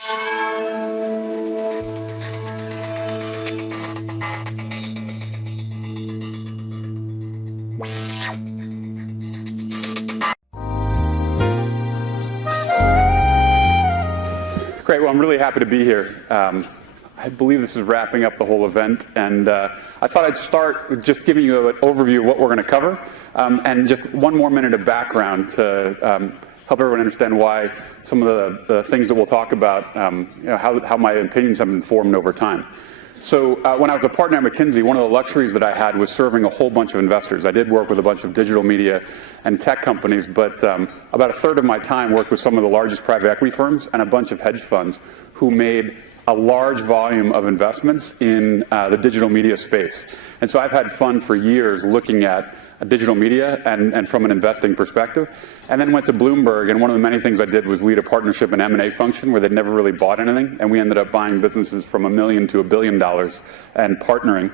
Great. Well, I'm really happy to be here. I believe this is wrapping up the whole event, and I thought I'd start with just giving you an overview of what we're going to cover, and just one more minute of background to help everyone understand why some of the things that we'll talk about, how my opinions have been formed over time. So when I was a partner at McKinsey, one of the luxuries that I had was serving a whole bunch of investors. I did work with a bunch of digital media and tech companies, but about a third of my time worked with some of the largest private equity firms and a bunch of hedge funds who made a large volume of investments in the digital media space. And so I've had fun for years looking at digital media and from an investing perspective, and then went to Bloomberg, and one of the many things I did was lead a partnership and M&A function where they'd never really bought anything, and we ended up buying businesses from $1 million to $1 billion and partnering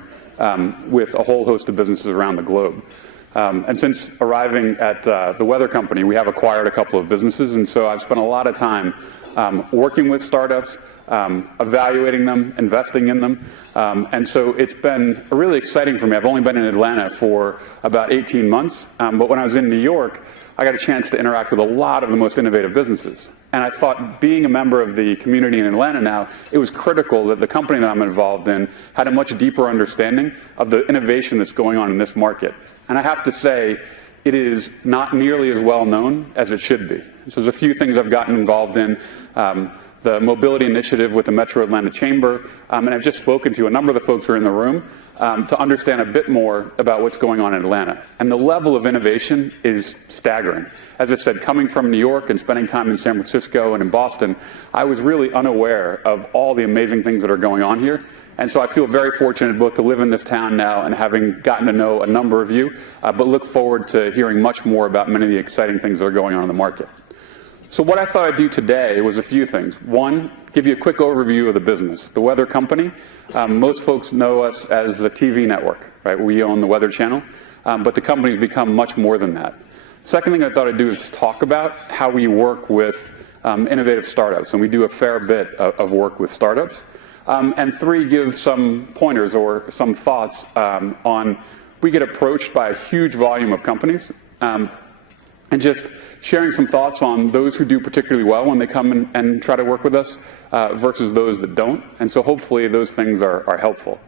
with a whole host of businesses around the globe. And since arriving at the Weather Company, we have acquired a couple of businesses, and so I've spent a lot of time working with startups, evaluating them, investing in them, and so it's been really exciting for me. I've only been in Atlanta for about 18 months, but when I was in New York, I got a chance to interact with a lot of the most innovative businesses. And I thought, being a member of the community in Atlanta now, it was critical that the company that I'm involved in had a much deeper understanding of the innovation that's going on in this market. And I have to say, it is not nearly as well known as it should be. So there's a few things I've gotten involved in. The mobility initiative with the Metro Atlanta Chamber, and I've just spoken to a number of the folks who are in the room to understand a bit more about what's going on in Atlanta. And the level of innovation is staggering. As I said, coming from New York and spending time in San Francisco and in Boston, I was really unaware of all the amazing things that are going on here. And so I feel very fortunate both to live in this town now and having gotten to know a number of you, but look forward to hearing much more about many of the exciting things that are going on in the market. So what I thought I'd do today was a few things. One, give you a quick overview of the business. The Weather Company, most folks know us as the TV network, right? We own the Weather Channel, but the company's become much more than that. Second thing I thought I'd do is just talk about how we work with innovative startups, and we do a fair bit of work with startups. And three, give some pointers or some thoughts on, we get approached by a huge volume of companies, and just sharing some thoughts on those who do particularly well when they come and try to work with us versus those that don't. And so hopefully those things are helpful.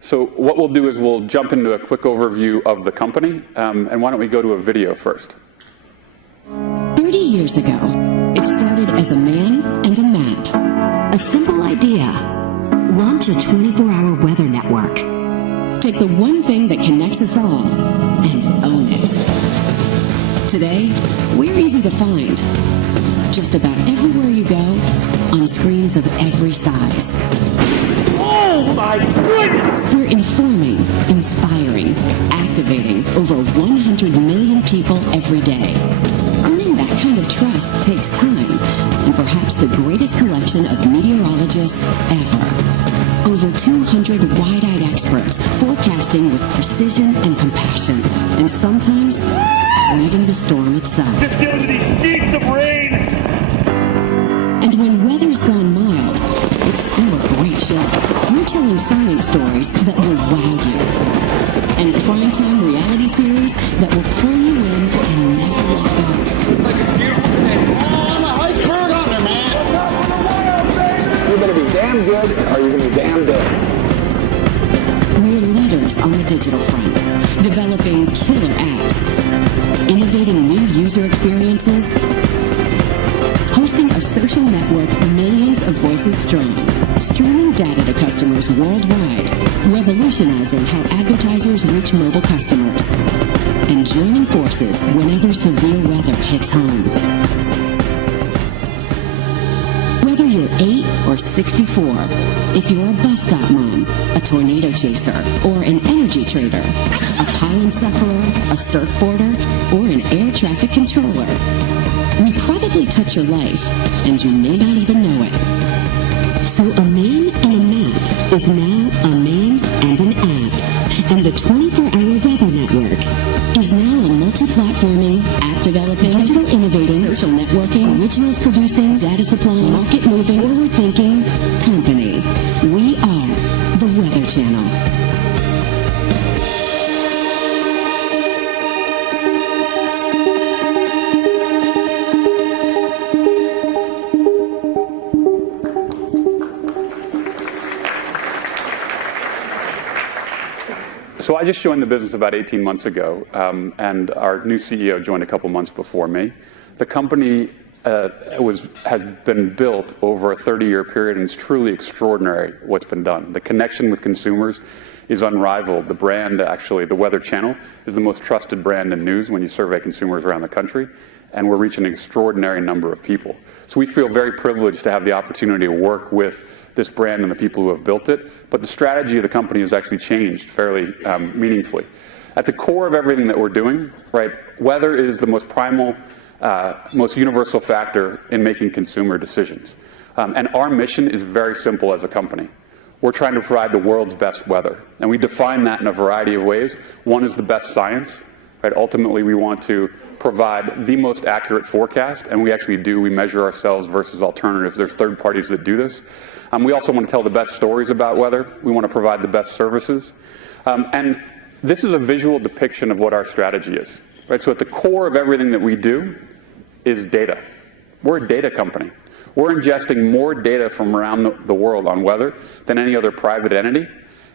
So what we'll do is we'll jump into a quick overview of the company. And why don't we go to a video first? 30 years ago, it started as a man and a map. A simple idea. Launch a 24-hour weather network. Take the one thing that connects us all and own it. Today, we're easy to find. Just about everywhere you go, on screens of every size. Oh my goodness! We're informing, inspiring, activating over 100 million people every day. Earning that kind of trust takes time, and perhaps the greatest collection of meteorologists ever. Over 200 wide-eyed experts forecasting with precision and compassion, and sometimes braving the storm itself. Just get into these sheets of rain! And when weather's gone mild, it's still a great show. We're telling science stories that will wow you. And primetime reality series that will pull you in and never let go. It's like a beautiful day. I'm a iceberg hunter, man! You better be damn good, or you're gonna be damn dead. We're leaders on the digital front, developing killer apps, innovating new user experiences, hosting a social network millions of voices strong, streaming data to customers worldwide, revolutionizing how advertisers reach mobile customers, and joining forces whenever severe weather hits home. Whether you're 8 or 64, if you're a bus stop mom, a tornado chaser, or an energy trader, a pollen sufferer, a surfboarder, or an air traffic controller, we probably touch your life, and you may not even know it. So a man and a map is now a man and an app, and the 24-hour weather network is now a multi-platforming, app developing, digital innovating, social networking, originals producing, data supplying, market moving, forward-thinking company. We are the Weather Channel. So I just joined the business about 18 months ago, and our new CEO joined a couple months before me. The company has been built over a 30-year period, and it's truly extraordinary what's been done. The connection with consumers is unrivaled. The brand, actually, the Weather Channel, is the most trusted brand in news when you survey consumers around the country, and we're reaching an extraordinary number of people. So we feel very privileged to have the opportunity to work with this brand and the people who have built it, but the strategy of the company has actually changed fairly meaningfully. At the core of everything that we're doing, right, weather is the most primal, most universal factor in making consumer decisions. And our mission is very simple as a company. We're trying to provide the world's best weather, and we define that in a variety of ways. One is the best science, right? Ultimately, we want to provide the most accurate forecast, and we actually do. We measure ourselves versus alternatives. There's third parties that do this. We also want to tell the best stories about weather. We want to provide the best services. And this is a visual depiction of what our strategy is. Right? So at the core of everything that we do is data. We're a data company. We're ingesting more data from around the world on weather than any other private entity.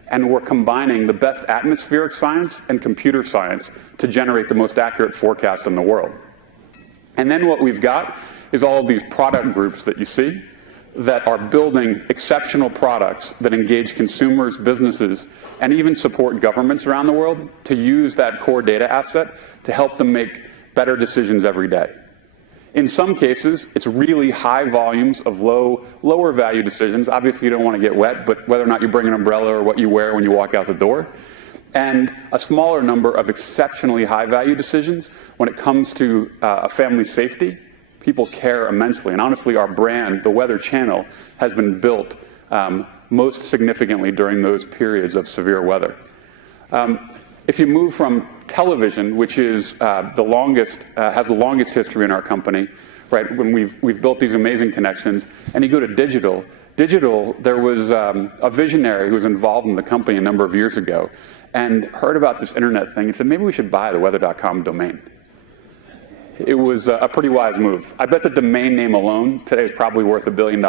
And we're combining the best atmospheric science and computer science to generate the most accurate forecast in the world. And then what we've got is all of these product groups that you see that are building exceptional products that engage consumers, businesses, and even support governments around the world to use that core data asset to help them make better decisions every day. In some cases, it's really high volumes of lower value decisions. Obviously, you don't want to get wet, but whether or not you bring an umbrella or what you wear when you walk out the door. And a smaller number of exceptionally high value decisions when it comes to a family's safety. People care immensely. And honestly, our brand, the Weather Channel, has been built most significantly during those periods of severe weather. If you move from television, which is has the longest history in our company, right? When we've built these amazing connections, and you go to digital, there was a visionary who was involved in the company a number of years ago, and heard about this internet thing and said, maybe we should buy the weather.com domain. It was a pretty wise move. I bet the domain name alone today is probably worth $1 billion,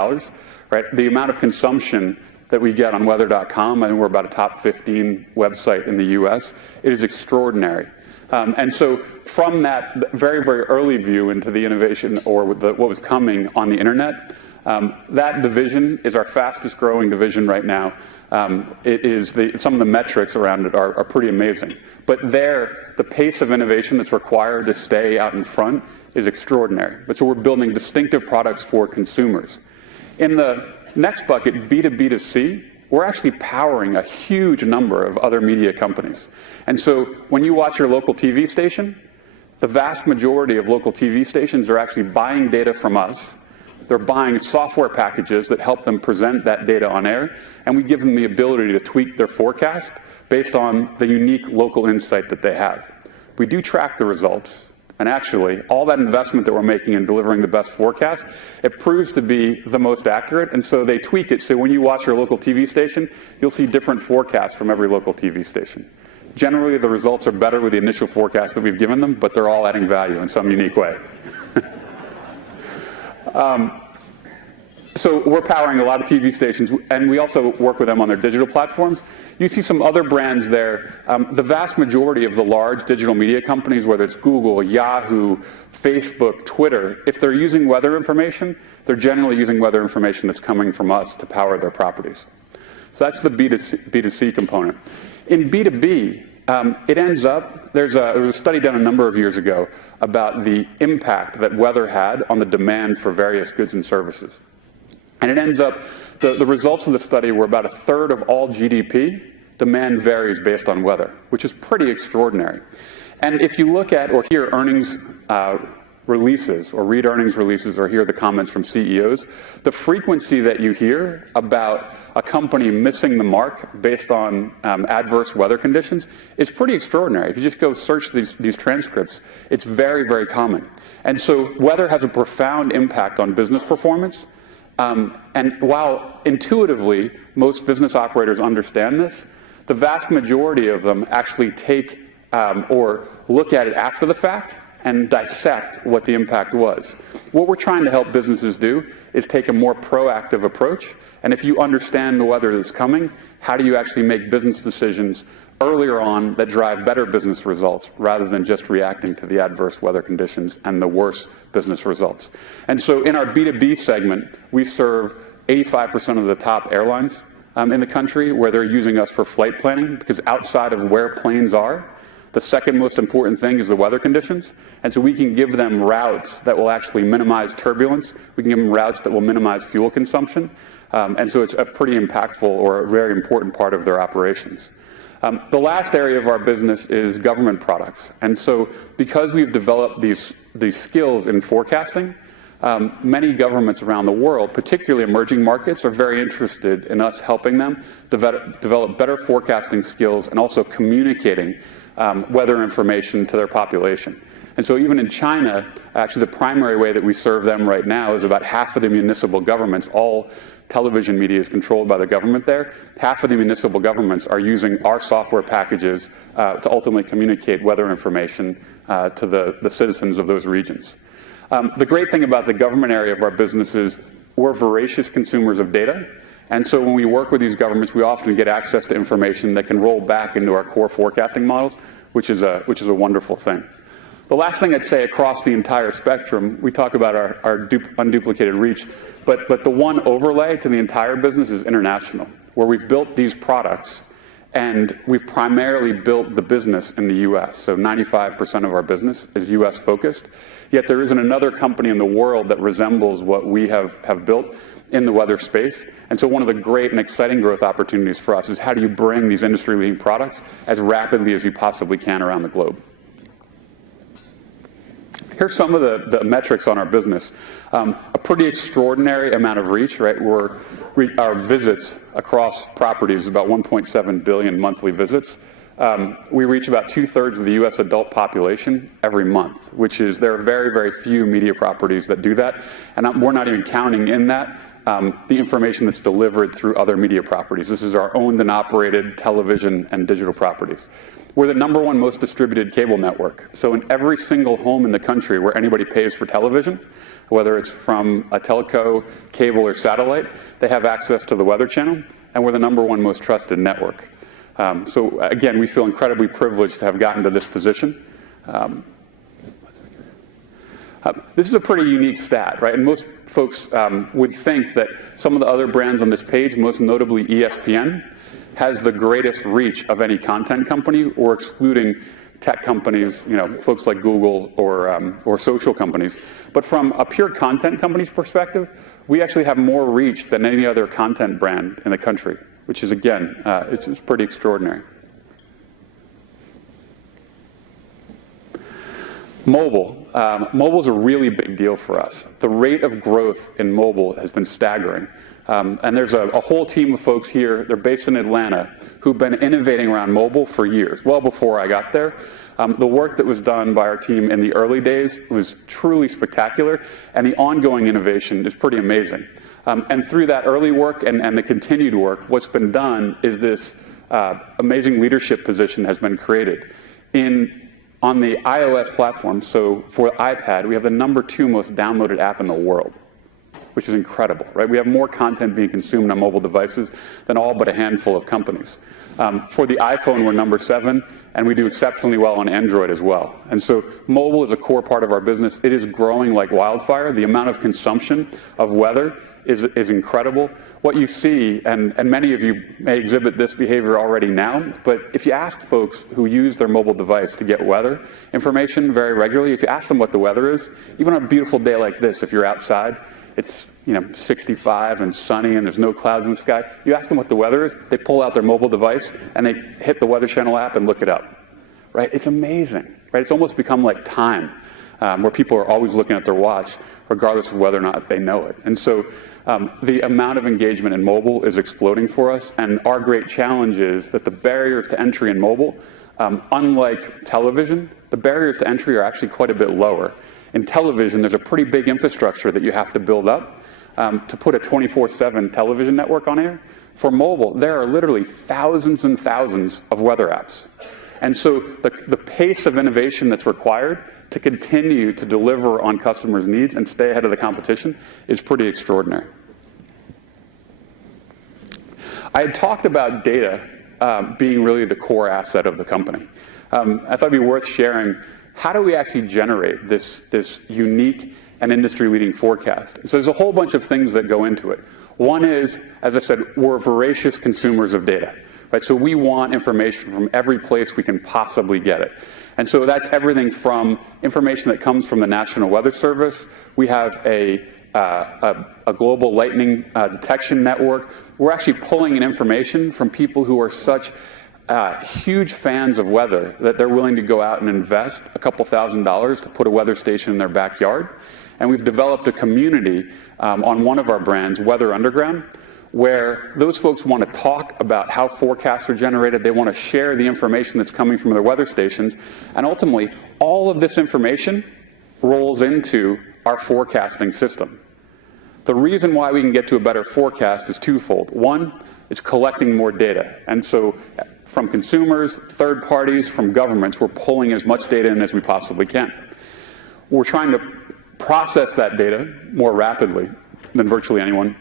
right? The amount of consumption that we get on weather.com, I think we're about a top 15 website in the US. It is extraordinary. And so from that very, very early view into the innovation or what was coming on the internet, that division is our fastest growing division right now. Some of the metrics around it are pretty amazing. But the pace of innovation that's required to stay out in front is extraordinary. But so we're building distinctive products for consumers. In the next bucket, B2B2C, we're actually powering a huge number of other media companies. And so when you watch your local TV station, the vast majority of local TV stations are actually buying data from us. They're buying software packages that help them present that data on air, and we give them the ability to tweak their forecast based on the unique local insight that they have. We do track the results, and actually, all that investment that we're making in delivering the best forecast, it proves to be the most accurate, and so they tweak it. So when you watch your local TV station, you'll see different forecasts from every local TV station. Generally, the results are better with the initial forecast that we've given them, but they're all adding value in some unique way. So we're powering a lot of TV stations, and we also work with them on their digital platforms. You see some other brands there. The vast majority of the large digital media companies, whether it's Google, Yahoo, Facebook, Twitter, if they're using weather information, they're generally using weather information that's coming from us to power their properties. So that's the B2C component. In B2B, it ends up, there was a study done a number of years ago about the impact that weather had on the demand for various goods and services. And it ends up, the results of the study were about 1/3 of all GDP demand varies based on weather, which is pretty extraordinary. And if you look at or hear earnings releases or read earnings releases or hear the comments from CEOs, the frequency that you hear about a company missing the mark based on adverse weather conditions is pretty extraordinary. If you just go search these transcripts, it's very, very common. And so weather has a profound impact on business performance. And while intuitively most business operators understand this, the vast majority of them actually take or look at it after the fact and dissect what the impact was. What we're trying to help businesses do is take a more proactive approach. And if you understand the weather that's coming, how do you actually make business decisions earlier on that drive better business results rather than just reacting to the adverse weather conditions and the worst business results? And so in our B2B segment, we serve 85% of the top airlines in the country where they're using us for flight planning, because outside of where planes are, the second most important thing is the weather conditions. And so we can give them routes that will actually minimize turbulence. We can give them routes that will minimize fuel consumption. And so it's a pretty impactful or a very important part of their operations. The last area of our business is government products. And so because we've developed these skills in forecasting, many governments around the world, particularly emerging markets, are very interested in us helping them develop better forecasting skills and also communicating weather information to their population. And so even in China, actually the primary way that we serve them right now is about half of the municipal governments, all television media is controlled by the government there. Half of the municipal governments are using our software packages to ultimately communicate weather information to the citizens of those regions. The great thing about the government area of our business is we're voracious consumers of data. And so when we work with these governments, we often get access to information that can roll back into our core forecasting models, which is a wonderful thing. The last thing I'd say across the entire spectrum, we talk about our unduplicated reach, but the one overlay to the entire business is international, where we've built these products and we've primarily built the business in the US. So 95% of our business is US focused, yet there isn't another company in the world that resembles what we have built in the weather space. And so one of the great and exciting growth opportunities for us is how do you bring these industry-leading products as rapidly as you possibly can around the globe. Here's some of the metrics on our business. A pretty extraordinary amount of reach, right? Our visits across properties is about 1.7 billion monthly visits. We reach about 2/3 of the US adult population every month, which is, there are very, very few media properties that do that. And we're not even counting in that the information that's delivered through other media properties. This is our owned and operated television and digital properties. We're the #1 most distributed cable network. So in every single home in the country where anybody pays for television, whether it's from a telco, cable, or satellite, they have access to the Weather Channel, and we're the #1 most trusted network. So again, we feel incredibly privileged to have gotten to this position. This is a pretty unique stat, right? And most folks would think that some of the other brands on this page, most notably ESPN, has the greatest reach of any content company, or excluding tech companies, folks like Google or social companies. But from a pure content company's perspective, we actually have more reach than any other content brand in the country, which is, again, it's pretty extraordinary. Mobile. Mobile is a really big deal for us. The rate of growth in mobile has been staggering. And there's a whole team of folks here, they're based in Atlanta, who've been innovating around mobile for years, well before I got there. The work that was done by our team in the early days was truly spectacular, and the ongoing innovation is pretty amazing. And through that early work and the continued work, what's been done is this amazing leadership position has been created. On the iOS platform, so for iPad, we have the #2 most downloaded app in the world, which is incredible, right? We have more content being consumed on mobile devices than all but a handful of companies. For the iPhone, we're #7, and we do exceptionally well on Android as well. And so mobile is a core part of our business. It is growing like wildfire. The amount of consumption of weather is incredible. What you see, and many of you may exhibit this behavior already now, but if you ask folks who use their mobile device to get weather information very regularly, if you ask them what the weather is, even on a beautiful day like this, if you're outside, it's 65 and sunny and there's no clouds in the sky, you ask them what the weather is, they pull out their mobile device and they hit the Weather Channel app and look it up, right? It's amazing, right? It's almost become like time, where people are always looking at their watch, regardless of whether or not they know it. And so the amount of engagement in mobile is exploding for us, and our great challenge is that the barriers to entry in mobile, unlike television, the barriers to entry are actually quite a bit lower. In television, there's a pretty big infrastructure that you have to build up. to put a 24/7 television network on air. For mobile, there are literally thousands and thousands of weather apps. And so the pace of innovation that's required to continue to deliver on customers' needs and stay ahead of the competition is pretty extraordinary. I had talked about data being really the core asset of the company. I thought it'd be worth sharing, how do we actually generate this unique and industry-leading forecast? So there's a whole bunch of things that go into it. One is, as I said, we're voracious consumers of data, right? So we want information from every place we can possibly get it. And so that's everything from information that comes from the National Weather Service. We have a global lightning detection network. We're actually pulling in information from people who are such huge fans of weather that they're willing to go out and invest a couple $1,000s to put a weather station in their backyard. And we've developed a community on one of our brands, Weather Underground, where those folks want to talk about how forecasts are generated. They want to share the information that's coming from their weather stations. And ultimately, all of this information rolls into our forecasting system. The reason why we can get to a better forecast is twofold. One, it's collecting more data. And so from consumers, third parties, from governments, we're pulling as much data in as we possibly can. We're trying to process that data more rapidly than virtually anyone.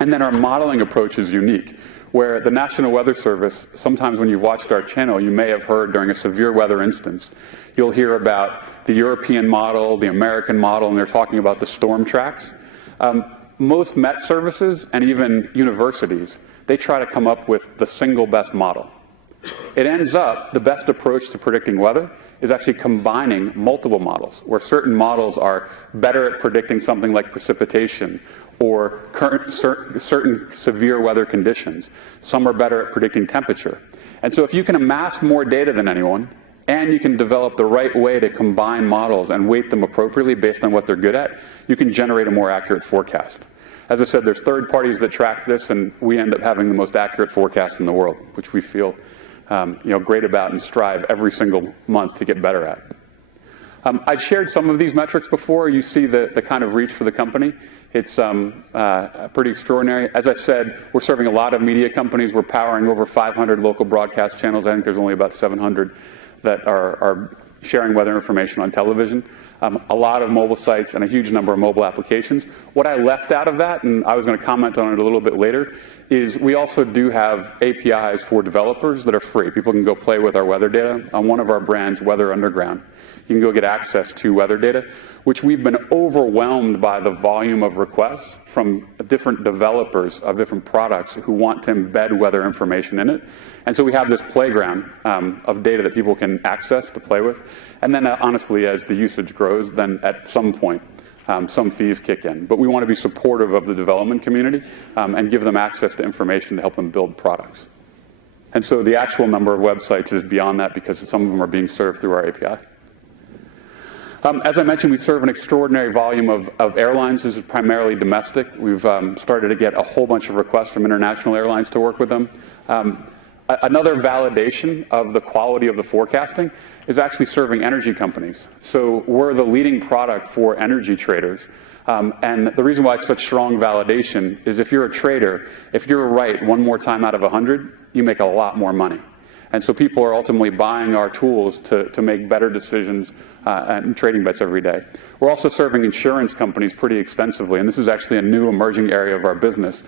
And then our modeling approach is unique, where the National Weather Service, sometimes when you've watched our channel, you may have heard during a severe weather instance, you'll hear about the European model, the American model, and they're talking about the storm tracks. Most Met services and even universities, they try to come up with the single best model. It ends up, the best approach to predicting weather is actually combining multiple models, where certain models are better at predicting something like precipitation or certain severe weather conditions. Some are better at predicting temperature. And so if you can amass more data than anyone, and you can develop the right way to combine models and weight them appropriately based on what they're good at, you can generate a more accurate forecast. As I said, there's third parties that track this, and we end up having the most accurate forecast in the world, which we feel great about and strive every single month to get better at. I've shared some of these metrics before. You see the kind of reach for the company. It's pretty extraordinary. As I said, we're serving a lot of media companies. We're powering over 500 local broadcast channels. I think there's only about 700 that are sharing weather information on television. A lot of mobile sites and a huge number of mobile applications. What I left out of that, and I was going to comment on it a little bit later, is we also do have APIs for developers that are free. People can go play with our weather data. On one of our brands, Weather Underground, you can go get access to weather data, which we've been overwhelmed by the volume of requests from different developers of different products who want to embed weather information in it. And so we have this playground of data that people can access to play with. And then honestly, as the usage grows, then at some point, some fees kick in. But we want to be supportive of the development community and give them access to information to help them build products. And so the actual number of websites is beyond that because some of them are being served through our API. As I mentioned, we serve an extraordinary volume of airlines. This is primarily domestic. We've started to get a whole bunch of requests from international airlines to work with them. Another validation of the quality of the forecasting is actually serving energy companies. So we're the leading product for energy traders. And the reason why it's such strong validation is if you're a trader, if you're right one more time out of 100, you make a lot more money. And so people are ultimately buying our tools to make better decisions and trading bets every day. We're also serving insurance companies pretty extensively, and this is actually a new emerging area of our business.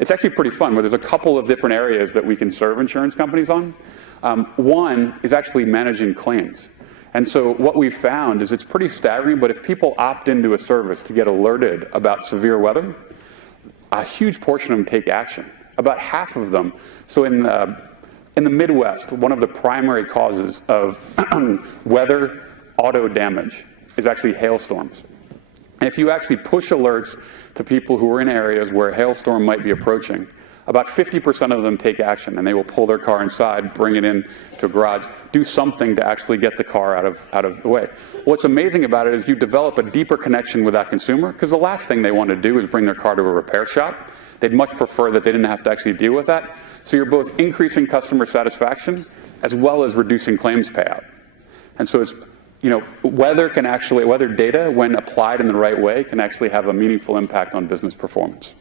It's actually pretty fun, where there's a couple of different areas that we can serve insurance companies on. One is actually managing claims. And so what we've found is it's pretty staggering, but if people opt into a service to get alerted about severe weather, a huge portion of them take action. About half of them. So in the Midwest, one of the primary causes of weather auto damage is actually hailstorms. And if you actually push alerts to people who are in areas where a hailstorm might be approaching, about 50% of them take action, and they will pull their car inside, bring it in to a garage, do something to actually get the car out of the way. What's amazing about it is you develop a deeper connection with that consumer, because the last thing they want to do is bring their car to a repair shop. They'd much prefer that they didn't have to actually deal with that. So you're both increasing customer satisfaction as well as reducing claims payout. And so it's weather data, when applied in the right way, can actually have a meaningful impact on business performance.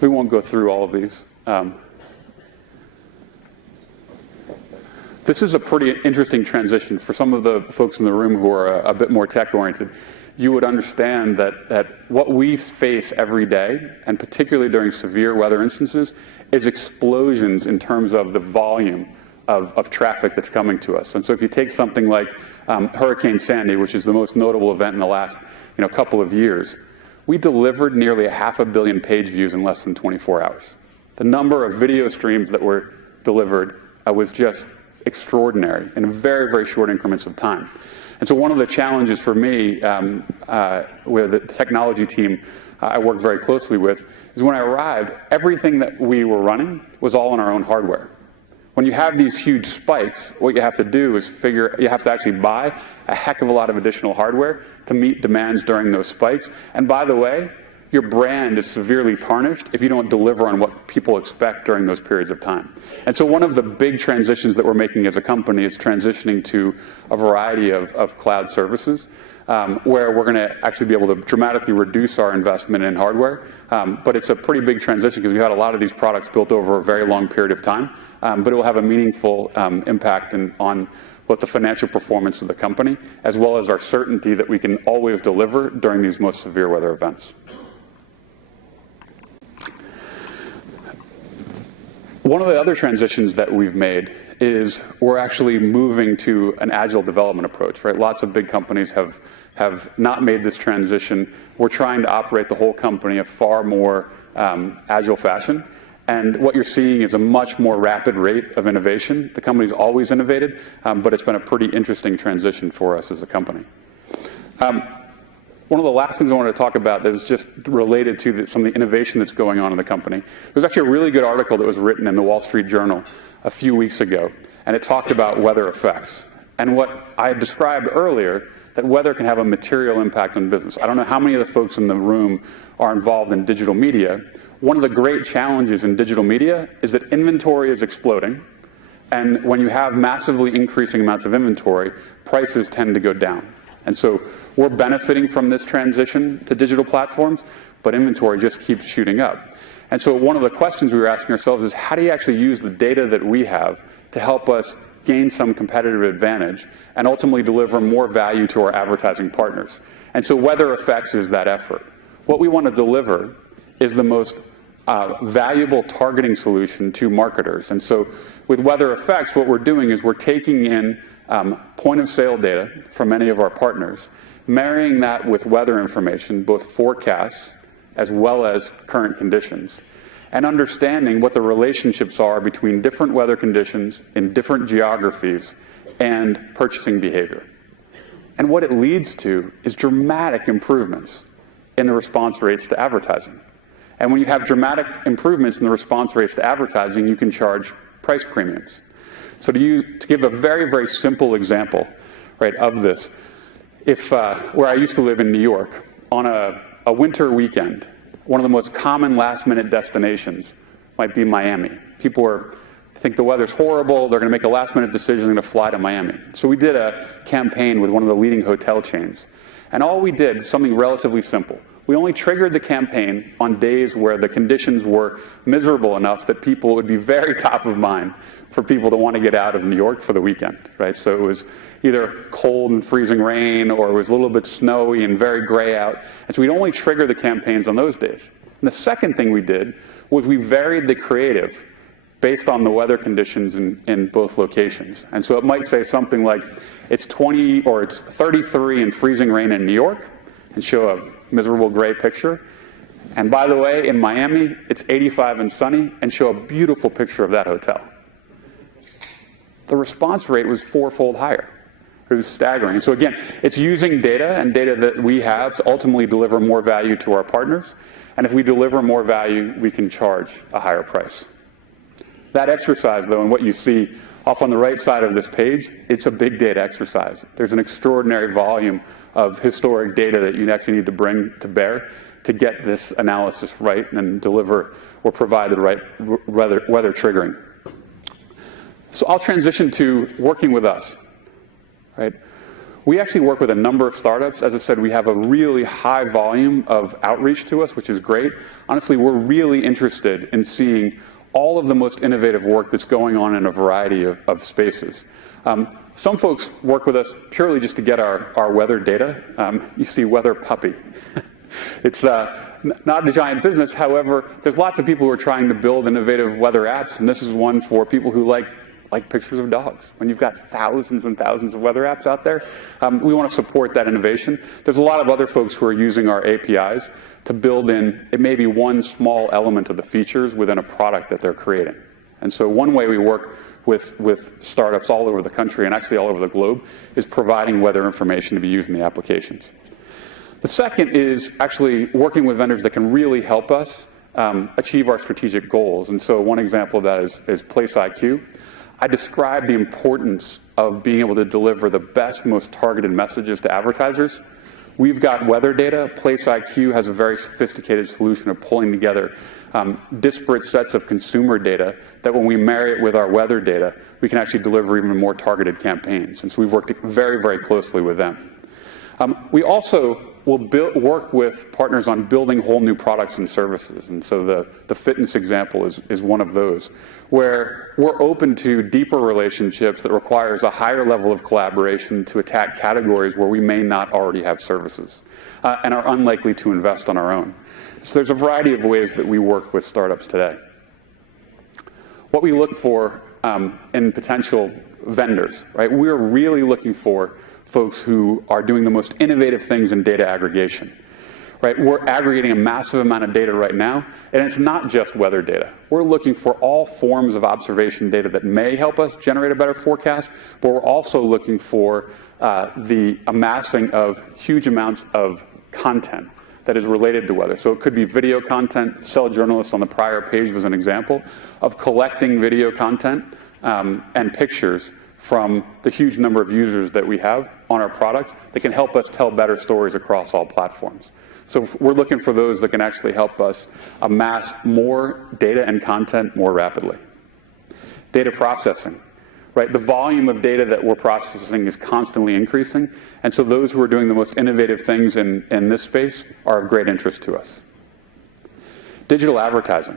We won't go through all of these. This is a pretty interesting transition for some of the folks in the room who are a bit more tech-oriented. You would understand that what we face every day, and particularly during severe weather instances, is explosions in terms of the volume of traffic that's coming to us. And so if you take something like Hurricane Sandy, which is the most notable event in the last couple of years, we delivered nearly 500 million page views in less than 24 hours. The number of video streams that were delivered was just extraordinary in very, very short increments of time. And so one of the challenges for me with the technology team I worked very closely with is when I arrived, everything that we were running was all on our own hardware. When you have these huge spikes, what you have to do is you have to actually buy a heck of a lot of additional hardware to meet demands during those spikes. And by the way, your brand is severely tarnished if you don't deliver on what people expect during those periods of time. And so one of the big transitions that we're making as a company is transitioning to a variety of cloud services, where we're going to actually be able to dramatically reduce our investment in hardware. But it's a pretty big transition because we had a lot of these products built over a very long period of time. But it will have a meaningful impact on both the financial performance of the company, as well as our certainty that we can always deliver during these most severe weather events. One of the other transitions that we've made is we're actually moving to an agile development approach, right? Lots of big companies have not made this transition. We're trying to operate the whole company in a far more agile fashion. And what you're seeing is a much more rapid rate of innovation. The company's always innovated, but it's been a pretty interesting transition for us as a company. One of the last things I wanted to talk about that was just related to some of the innovation that's going on in the company. There's actually a really good article that was written in the Wall Street Journal a few weeks ago, and it talked about weather effects. And what I had described earlier, that weather can have a material impact on business. I don't know how many of the folks in the room are involved in digital media. One of the great challenges in digital media is that inventory is exploding, and when you have massively increasing amounts of inventory, prices tend to go down. And so we're benefiting from this transition to digital platforms, but inventory just keeps shooting up. And so one of the questions we were asking ourselves is, how do you actually use the data that we have to help us gain some competitive advantage and ultimately deliver more value to our advertising partners? And so Weather Effects is that effort. What we want to deliver is the most valuable targeting solution to marketers. And so with Weather Effects, what we're doing is we're taking in point of sale data from many of our partners, marrying that with weather information, both forecasts as well as current conditions, and understanding what the relationships are between different weather conditions in different geographies and purchasing behavior. And what it leads to is dramatic improvements in the response rates to advertising. And when you have dramatic improvements in the response rates to advertising, you can charge price premiums. So to give a very, very simple example, right, of this, where I used to live in New York, on a winter weekend, one of the most common last-minute destinations might be Miami. People think the weather's horrible, they're going to make a last-minute decision, they're going to fly to Miami. So we did a campaign with one of the leading hotel chains. And all we did was something relatively simple. We only triggered the campaign on days where the conditions were miserable enough that it would be very top of mind for people to want to get out of New York for the weekend, right? So it was either cold and freezing rain, or it was a little bit snowy and very gray out. And so we'd only trigger the campaigns on those days. And the second thing we did was we varied the creative based on the weather conditions in both locations. And so it might say something like, it's 20 or it's 33 and freezing rain in New York, and show a miserable gray picture. And by the way, in Miami, it's 85 and sunny, and show a beautiful picture of that hotel. The response rate was fourfold higher. It was staggering. So again, it's using data and data that we have to ultimately deliver more value to our partners. And if we deliver more value, we can charge a higher price. That exercise, though, and what you see off on the right side of this page, it's a big data exercise. There's an extraordinary volume of historic data that you actually need to bring to bear to get this analysis right and deliver or provide the right weather triggering. So I'll transition to working with us, right? We actually work with a number of startups. As I said, we have a really high volume of outreach to us, which is great. Honestly, we're really interested in seeing all of the most innovative work that's going on in a variety of spaces. Some folks work with us purely just to get our weather data. You see Weather Puppy. It's not a giant business. However, there's lots of people who are trying to build innovative weather apps, and this is one for people who like pictures of dogs. When you've got thousands and thousands of weather apps out there, we want to support that innovation. There's a lot of other folks who are using our APIs to build in, it may be one small element of the features within a product that they're creating. And so one way we work with startups all over the country and actually all over the globe is providing weather information to be used in the applications. The second is actually working with vendors that can really help us achieve our strategic goals. And so one example of that is Place IQ. I described the importance of being able to deliver the best, most targeted messages to advertisers. We've got weather data. Place IQ has a very sophisticated solution of pulling together disparate sets of consumer data that when we marry it with our weather data, we can actually deliver even more targeted campaigns. And so we've worked very, very closely with them. We also will work with partners on building whole new products and services. And so the fitness example is one of those, where we're open to deeper relationships that requires a higher level of collaboration to attack categories where we may not already have services and are unlikely to invest on our own. So there's a variety of ways that we work with startups today. What we look for in potential vendors, right? We're really looking for folks who are doing the most innovative things in data aggregation, right? We're aggregating a massive amount of data right now, and it's not just weather data. We're looking for all forms of observation data that may help us generate a better forecast, but we're also looking for the amassing of huge amounts of content that is related to weather. So it could be video content. Cell Journalist on the prior page was an example of collecting video content and pictures from the huge number of users that we have on our products that can help us tell better stories across all platforms. So we're looking for those that can actually help us amass more data and content more rapidly. Data processing, right? The volume of data that we're processing is constantly increasing, and so those who are doing the most innovative things in this space are of great interest to us. Digital advertising.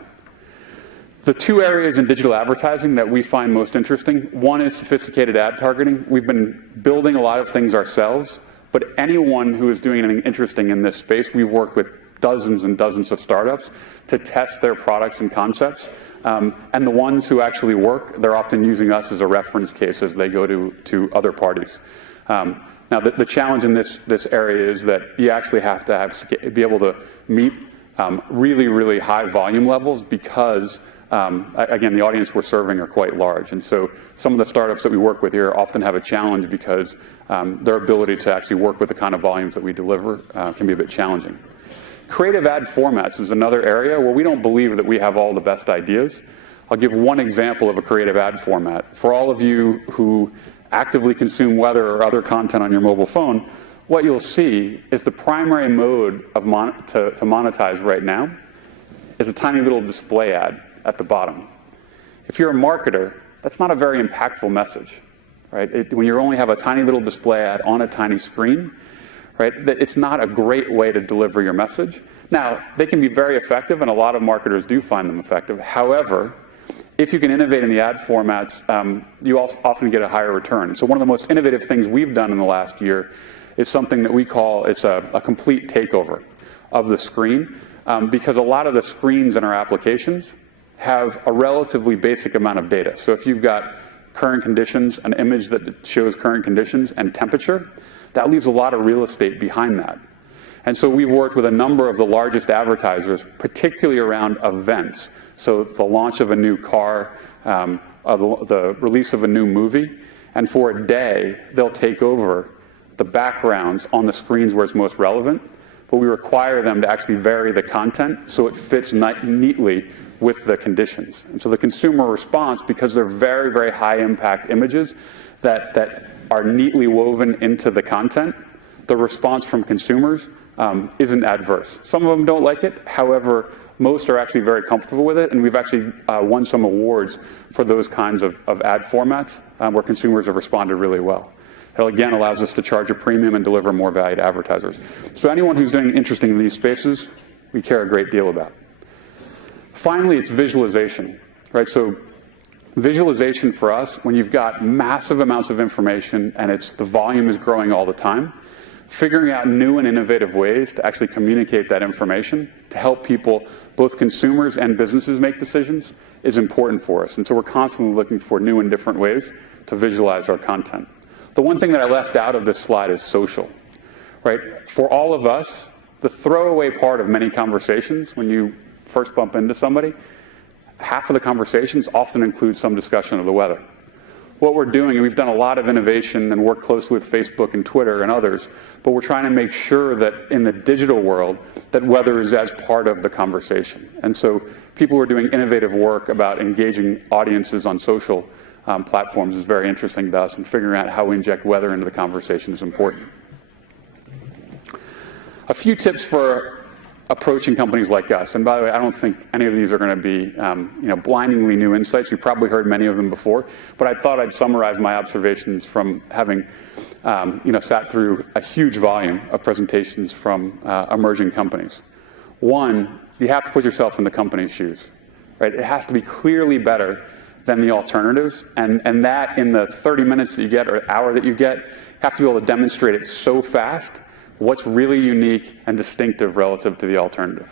The two areas in digital advertising that we find most interesting, one is sophisticated ad targeting. We've been building a lot of things ourselves, but anyone who is doing anything interesting in this space, we've worked with dozens and dozens of startups to test their products and concepts. And the ones who actually work, they're often using us as a reference case as they go to other parties. Now, the challenge in this area is that you actually have to be able to meet really, really high volume levels because again, the audience we're serving are quite large. And so some of the startups that we work with here often have a challenge because their ability to actually work with the kind of volumes that we deliver can be a bit challenging. Creative ad formats is another area where we don't believe that we have all the best ideas. I'll give one example of a creative ad format. For all of you who actively consume weather or other content on your mobile phone, what you'll see is the primary mode of to monetize right now is a tiny little display ad at the bottom. If you're a marketer, that's not a very impactful message, right? When you only have a tiny little display ad on a tiny screen, right? It's not a great way to deliver your message. Now, they can be very effective, and a lot of marketers do find them effective. However, if you can innovate in the ad formats, you also often get a higher return. So one of the most innovative things we've done in the last year is something that we call, it's a complete takeover of the screen, because a lot of the screens in our applications have a relatively basic amount of data. So if you've got current conditions, an image that shows current conditions and temperature, that leaves a lot of real estate behind that. And so we've worked with a number of the largest advertisers, particularly around events. So the launch of a new car, the release of a new movie, and for a day, they'll take over the backgrounds on the screens where it's most relevant, but we require them to actually vary the content so it fits neatly with the conditions. And so the consumer response, because they're very, very high impact images that are neatly woven into the content, the response from consumers isn't adverse. Some of them don't like it. However, most are actually very comfortable with it, and we've actually won some awards for those kinds of ad formats where consumers have responded really well. It again allows us to charge a premium and deliver more value to advertisers. So anyone who's doing interesting in these spaces, we care a great deal about. Finally, it's visualization, right? So visualization for us, when you've got massive amounts of information and the volume is growing all the time, figuring out new and innovative ways to actually communicate that information to help people, both consumers and businesses, make decisions is important for us. And so we're constantly looking for new and different ways to visualize our content. The one thing that I left out of this slide is social, right? For all of us, the throwaway part of many conversations, when you first bump into somebody, half of the conversations often include some discussion of the weather. What we're doing, and we've done a lot of innovation and worked closely with Facebook and Twitter and others, but we're trying to make sure that in the digital world, that weather is as part of the conversation. And so people who are doing innovative work about engaging audiences on social platforms is very interesting to us, and figuring out how we inject weather into the conversation is important. A few tips for approaching companies like us. And by the way, I don't think any of these are going to be blindingly new insights. You've probably heard many of them before, but I thought I'd summarize my observations from having sat through a huge volume of presentations from emerging companies. One, you have to put yourself in the company's shoes, right? It has to be clearly better than the alternatives, and that in the 30 minutes that you get or hour that you get, you have to be able to demonstrate it so fast what's really unique and distinctive relative to the alternative.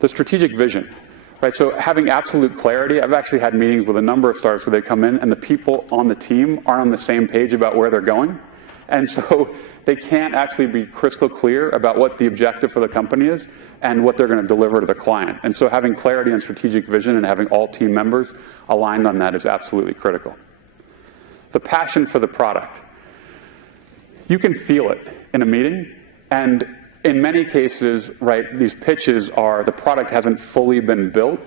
The strategic vision, right? So having absolute clarity. I've actually had meetings with a number of startups where they come in and the people on the team aren't on the same page about where they're going. And so they can't actually be crystal clear about what the objective for the company is and what they're going to deliver to the client. And so having clarity on strategic vision and having all team members aligned on that is absolutely critical. The passion for the product. You can feel it in a meeting, and in many cases, right, these pitches are the product hasn't fully been built.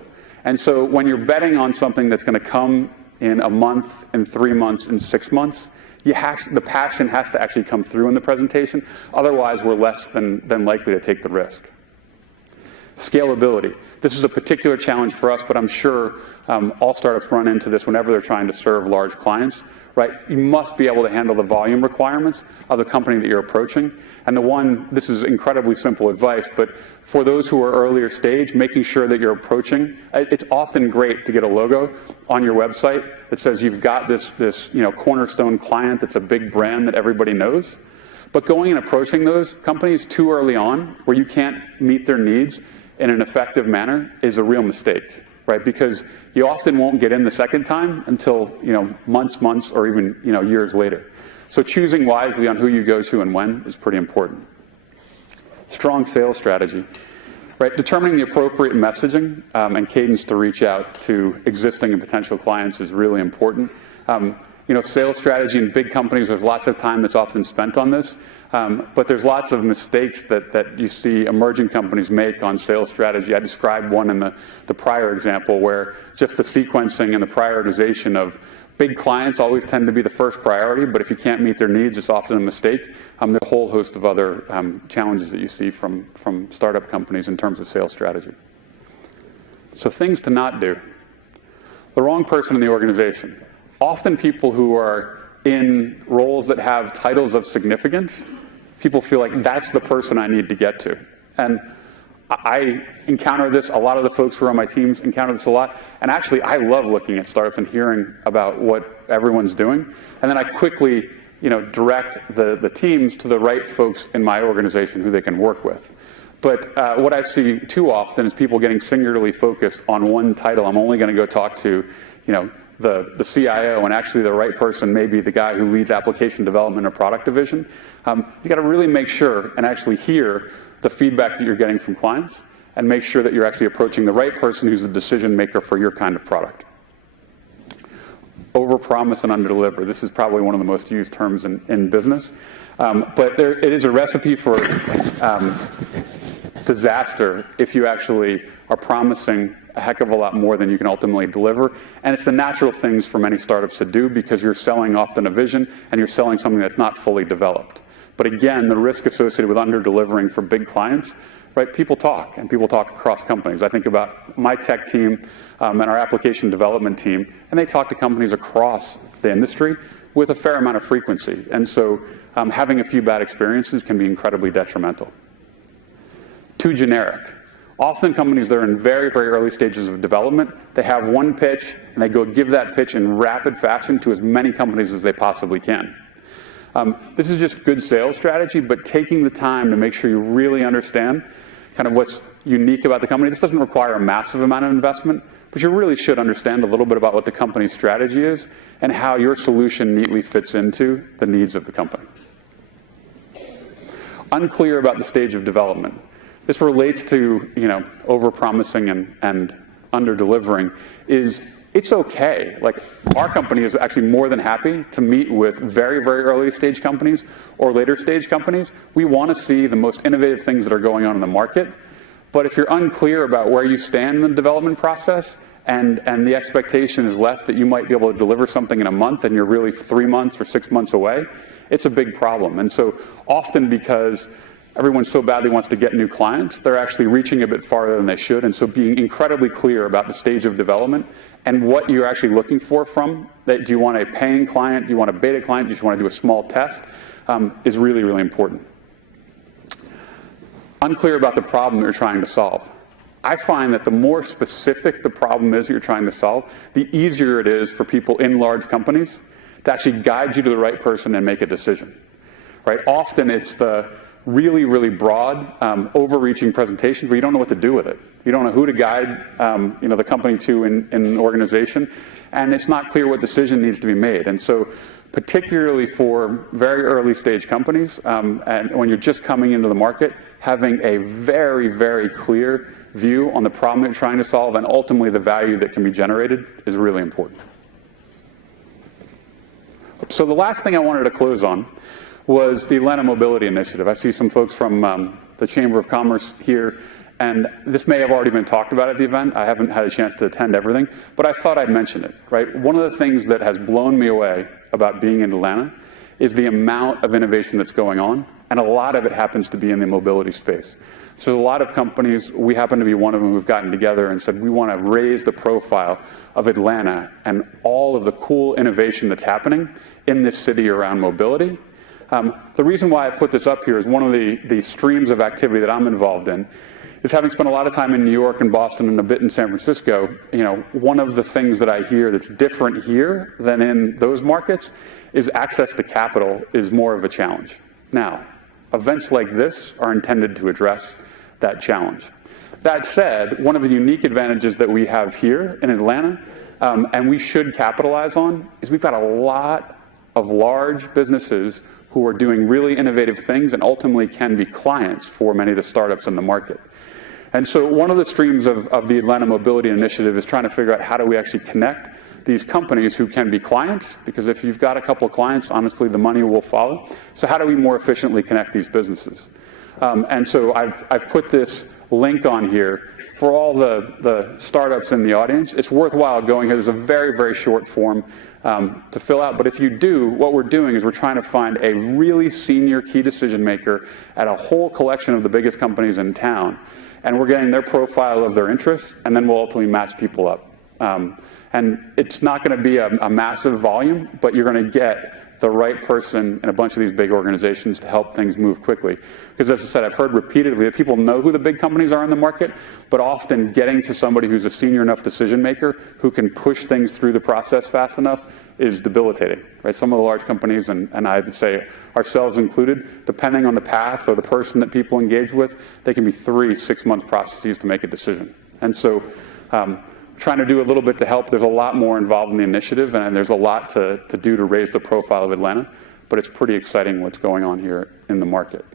And so when you're betting on something that's going to come in a month, in 3 months, in 6 months, the passion has to actually come through in the presentation. Otherwise, we're less than likely to take the risk. Scalability. This is a particular challenge for us, but I'm sure all startups run into this whenever they're trying to serve large clients, right? You must be able to handle the volume requirements of the company that you're approaching. And this is incredibly simple advice, but for those who are earlier stage, making sure that you're approaching, it's often great to get a logo on your website that says you've got this cornerstone client that's a big brand that everybody knows. But going and approaching those companies too early on, where you can't meet their needs in an effective manner, is a real mistake, right? Because you often won't get in the second time until months, or even years later. So choosing wisely on who you go to and when is pretty important. Strong sales strategy, right? Determining the appropriate messaging and cadence to reach out to existing and potential clients is really important. Sales strategy in big companies, there's lots of time that's often spent on this, but there's lots of mistakes that you see emerging companies make on sales strategy. I described one in the prior example where just the sequencing and the prioritization of big clients always tend to be the first priority, but if you can't meet their needs, it's often a mistake. There's a whole host of other challenges that you see from startup companies in terms of sales strategy. So things to not do. The wrong person in the organization. Often people who are in roles that have titles of significance, people feel like that's the person I need to get to. And I encounter this, a lot of the folks who are on my teams encounter this a lot, and actually I love looking at startups and hearing about what everyone's doing, and then I quickly direct the teams to the right folks in my organization who they can work with. But what I see too often is people getting singularly focused on one title. I'm only going to go talk to the CIO, and actually the right person may be the guy who leads application development or product division. You got to really make sure and actually hear the feedback that you're getting from clients, and make sure that you're actually approaching the right person who's the decision maker for your kind of product. Overpromise and underdeliver. This is probably one of the most used terms in business, but it is a recipe for disaster if you actually are promising a heck of a lot more than you can ultimately deliver. And it's the natural things for many startups to do, because you're selling often a vision and you're selling something that's not fully developed. But again, the risk associated with under-delivering for big clients right? People talk, and people talk across companies. I think about my tech team and our application development team, and they talk to companies across the industry with a fair amount of frequency. And so having a few bad experiences can be incredibly detrimental. Too generic. Often companies that are in very, very early stages of development, they have one pitch, and they go give that pitch in rapid fashion to as many companies as they possibly can. This is just good sales strategy, but taking the time to make sure you really understand kind of what's unique about the company. This doesn't require a massive amount of investment, but you really should understand a little bit about what the company's strategy is and how your solution neatly fits into the needs of the company. Unclear about the stage of development. This relates to, over-promising and under-delivering. It's okay. Like, our company is actually more than happy to meet with very, very early stage companies or later stage companies. We want to see the most innovative things that are going on in the market. But if you're unclear about where you stand in the development process and the expectation is left that you might be able to deliver something in a month and you're really 3 months or 6 months away, it's a big problem. And so often, because everyone so badly wants to get new clients, they're actually reaching a bit farther than they should. And so being incredibly clear about the stage of development and what you're actually looking for from that. Do you want a paying client? Do you want a beta client? Do you just want to do a small test? Is really, really important. Unclear about the problem that you're trying to solve. I find that the more specific the problem is that you're trying to solve, the easier it is for people in large companies to actually guide you to the right person and make a decision. Right? Often it's the really, really broad, overreaching presentations where you don't know what to do with it. You don't know who to guide the company to in an organization, and it's not clear what decision needs to be made. And so particularly for very early stage companies, and when you're just coming into the market, having a very, very clear view on the problem that you're trying to solve and ultimately the value that can be generated is really important. So the last thing I wanted to close on was the Atlanta Mobility Initiative. I see some folks from the Chamber of Commerce here, and this may have already been talked about at the event. I haven't had a chance to attend everything, but I thought I'd mention it, right? One of the things that has blown me away about being in Atlanta is the amount of innovation that's going on, and a lot of it happens to be in the mobility space. So a lot of companies, we happen to be one of them, who've gotten together and said we want to raise the profile of Atlanta and all of the cool innovation that's happening in this city around mobility. The reason why I put this up here is one of the streams of activity that I'm involved in is, having spent a lot of time in New York and Boston and a bit in San Francisco, one of the things that I hear that's different here than in those markets is access to capital is more of a challenge. Now, events like this are intended to address that challenge. That said, one of the unique advantages that we have here in Atlanta, and we should capitalize on, is we've got a lot of large businesses who are doing really innovative things and ultimately can be clients for many of the startups in the market. And so one of the streams of the Atlanta Mobility Initiative is trying to figure out how do we actually connect these companies who can be clients, because if you've got a couple of clients, honestly, the money will follow. So how do we more efficiently connect these businesses? And so I've put this link on here for all the startups in the audience. It's worthwhile going here. There's a very, very short form to fill out. But if you do, what we're doing is we're trying to find a really senior key decision maker at a whole collection of the biggest companies in town. And we're getting their profile of their interests, and then we'll ultimately match people up. And it's not going to be a massive volume, but you're going to get the right person in a bunch of these big organizations to help things move quickly. Because as I said, I've heard repeatedly that people know who the big companies are in the market, but often getting to somebody who's a senior enough decision maker who can push things through the process fast enough is debilitating, right? Some of the large companies, and I would say ourselves included, depending on the path or the person that people engage with, they can be 3-6 month processes to make a decision. And so trying to do a little bit to help. There's a lot more involved in the initiative, and there's a lot to do to raise the profile of Atlanta, but it's pretty exciting what's going on here in the market.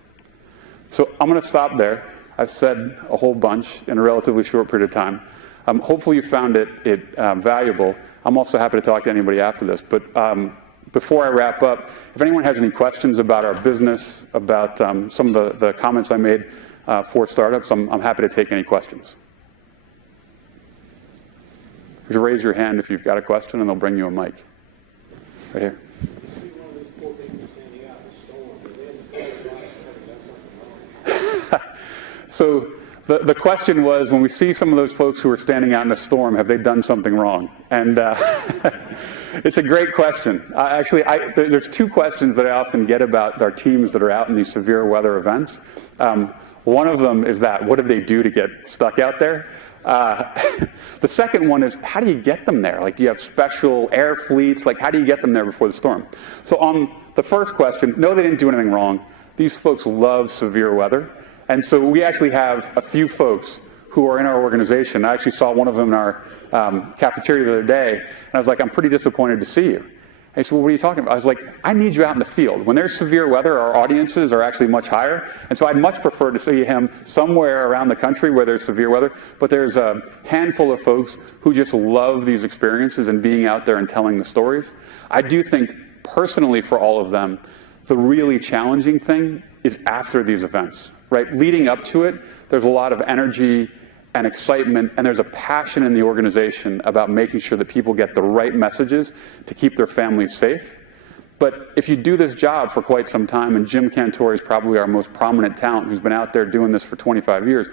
So I'm going to stop there. I've said a whole bunch in a relatively short period of time. Hopefully you found it valuable. I'm also happy to talk to anybody after this, but before I wrap up, if anyone has any questions about our business, about some of the comments I made for startups, I'm happy to take any questions. Just raise your hand if you've got a question, and they'll bring you a mic. Right here. You see one of these poor people standing out in the storm, and then the car drives and got something wrong. So the question was, when we see some of those folks who are standing out in a storm, have they done something wrong? And it's a great question. There's two questions that I often get about our teams that are out in these severe weather events. One of them is that, what did they do to get stuck out there? The second one is, how do you get them there? Like, do you have special air fleets? Like, how do you get them there before the storm? So on the first question, no, they didn't do anything wrong. These folks love severe weather. And so we actually have a few folks who are in our organization. I actually saw one of them in our cafeteria the other day, and I was like, I'm pretty disappointed to see you. And he said, well, what are you talking about? I was like, I need you out in the field. When there's severe weather, our audiences are actually much higher. And so I'd much prefer to see him somewhere around the country where there's severe weather. But there's a handful of folks who just love these experiences and being out there and telling the stories. I do think, personally, for all of them, the really challenging thing is after these events, right? Leading up to it, there's a lot of energy and excitement, and there's a passion in the organization about making sure that people get the right messages to keep their families safe. But if you do this job for quite some time, and Jim Cantore is probably our most prominent talent who's been out there doing this for 25 years,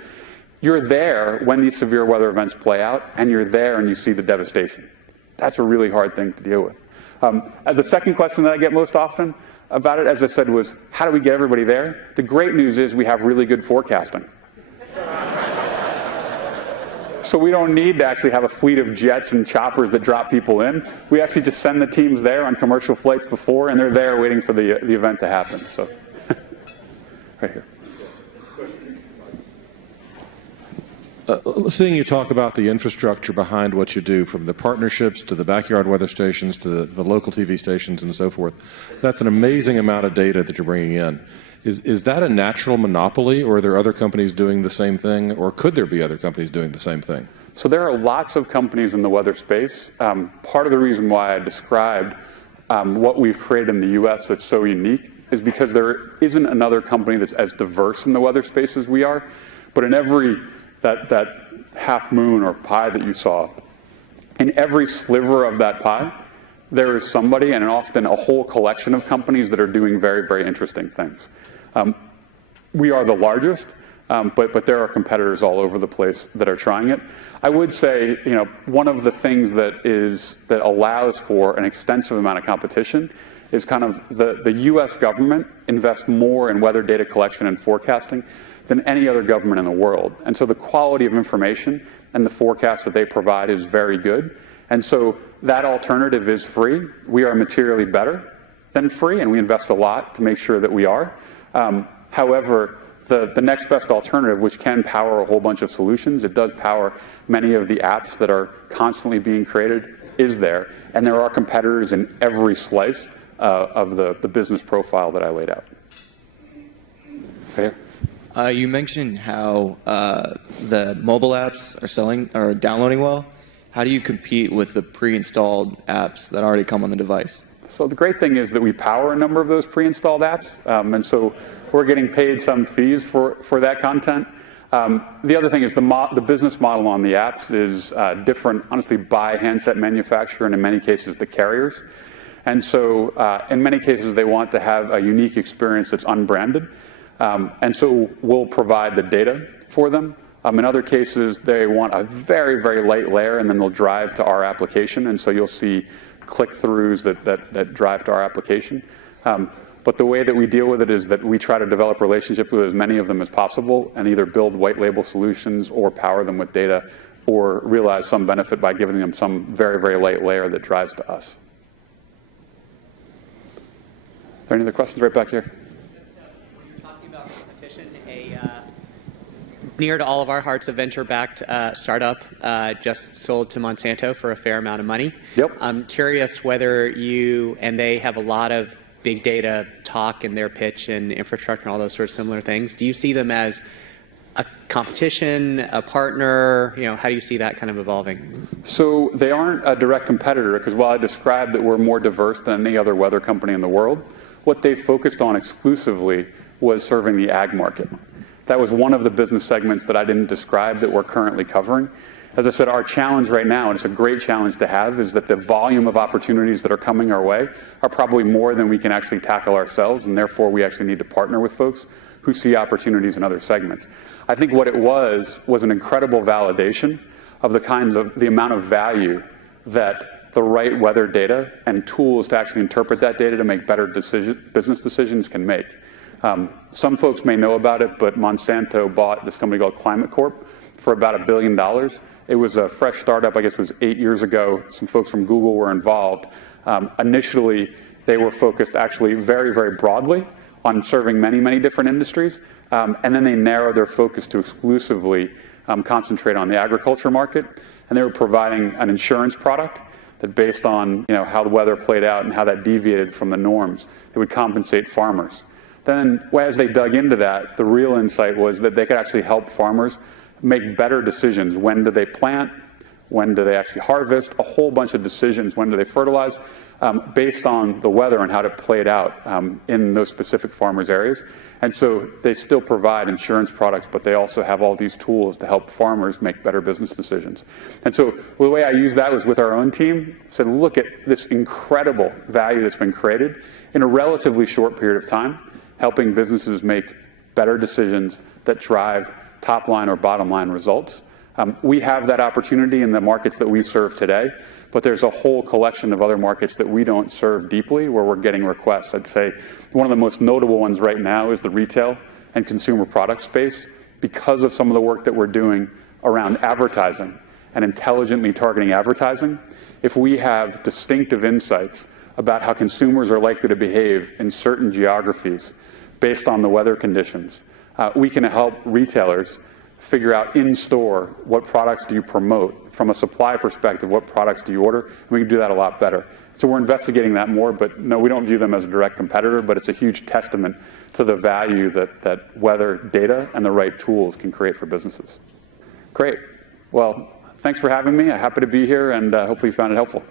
you're there when these severe weather events play out, and you're there and you see the devastation. That's a really hard thing to deal with. The second question that I get most often about it, as I said, was, how do we get everybody there? The great news is we have really good forecasting. So we don't need to actually have a fleet of jets and choppers that drop people in. We actually just send the teams there on commercial flights before, and they're there waiting for the event to happen. So, right here. Seeing you talk about the infrastructure behind what you do, from the partnerships to the backyard weather stations to the local TV stations and so forth, that's an amazing amount of data that you're bringing in. Is that a natural monopoly, or are there other companies doing the same thing, or could there be other companies doing the same thing? So there are lots of companies in the weather space. Part of the reason why I described what we've created in the US that's so unique is because there isn't another company that's as diverse in the weather space as we are. But in every, that half moon or pie that you saw, in every sliver of that pie, there is somebody, and often a whole collection of companies that are doing very, very interesting things. We are the largest, but there are competitors all over the place that are trying it. I would say, one of the things that allows for an extensive amount of competition is kind of the U.S. government invests more in weather data collection and forecasting than any other government in the world. And so the quality of information and the forecast that they provide is very good. And so that alternative is free. We are materially better than free, and we invest a lot to make sure that we are. However, the next best alternative, which can power a whole bunch of solutions, it does power many of the apps that are constantly being created, is there. And there are competitors in every slice of the business profile that I laid out. Right here. You mentioned how the mobile apps are selling or downloading well. How do you compete with the pre-installed apps that already come on the device? So the great thing is that we power a number of those pre-installed apps, and so we're getting paid some fees for that content. The other thing is the business model on the apps is different, honestly, by handset manufacturer, and in many cases the carriers. And so in many cases they want to have a unique experience that's unbranded, and so we'll provide the data for them. In other cases, they want a very, very light layer, and then they'll drive to our application, and so you'll see click-throughs that drive to our application. But the way that we deal with it is that we try to develop relationships with as many of them as possible and either build white label solutions or power them with data or realize some benefit by giving them some very, very light layer that drives to us. Are there any other questions right back here? When you're talking about competition, near to all of our hearts, a venture-backed startup just sold to Monsanto for a fair amount of money. Yep. I'm curious whether and they have a lot of big data talk in their pitch and infrastructure and all those sorts of similar things. Do you see them as a competition, a partner? How do you see that kind of evolving? So they aren't a direct competitor, because while I described that we're more diverse than any other weather company in the world, what they focused on exclusively was serving the ag market. That was one of the business segments that I didn't describe that we're currently covering. As I said, our challenge right now, and it's a great challenge to have, is that the volume of opportunities that are coming our way are probably more than we can actually tackle ourselves, and therefore we actually need to partner with folks who see opportunities in other segments. I think what it was an incredible validation of the amount of value that the right weather data and tools to actually interpret that data to make better business decisions can make. Some folks may know about it, but Monsanto bought this company called Climate Corp for about $1 billion. It was a fresh startup, I guess it was 8 years ago. Some folks from Google were involved. Initially, they were focused actually very, very broadly on serving many, many different industries. And then they narrowed their focus to exclusively concentrate on the agriculture market. And they were providing an insurance product that, based on how the weather played out and how that deviated from the norms, it would compensate farmers. Then, as they dug into that, the real insight was that they could actually help farmers make better decisions. When do they plant? When do they actually harvest? A whole bunch of decisions. When do they fertilize? Based on the weather and how it played out in those specific farmers' areas. And so they still provide insurance products, but they also have all these tools to help farmers make better business decisions. And so the way I used that was with our own team. I said, look at this incredible value that's been created in a relatively short period of time, helping businesses make better decisions that drive top line or bottom line results. We have that opportunity in the markets that we serve today, but there's a whole collection of other markets that we don't serve deeply where we're getting requests. I'd say one of the most notable ones right now is the retail and consumer product space, because of some of the work that we're doing around advertising and intelligently targeting advertising. If we have distinctive insights about how consumers are likely to behave in certain geographies based on the weather conditions, we can help retailers figure out in store what products do you promote, from a supply perspective, what products do you order, and we can do that a lot better. So we're investigating that more, but no, we don't view them as a direct competitor, but it's a huge testament to the value that weather data and the right tools can create for businesses. Great. Well, thanks for having me. I'm happy to be here, and hopefully you found it helpful.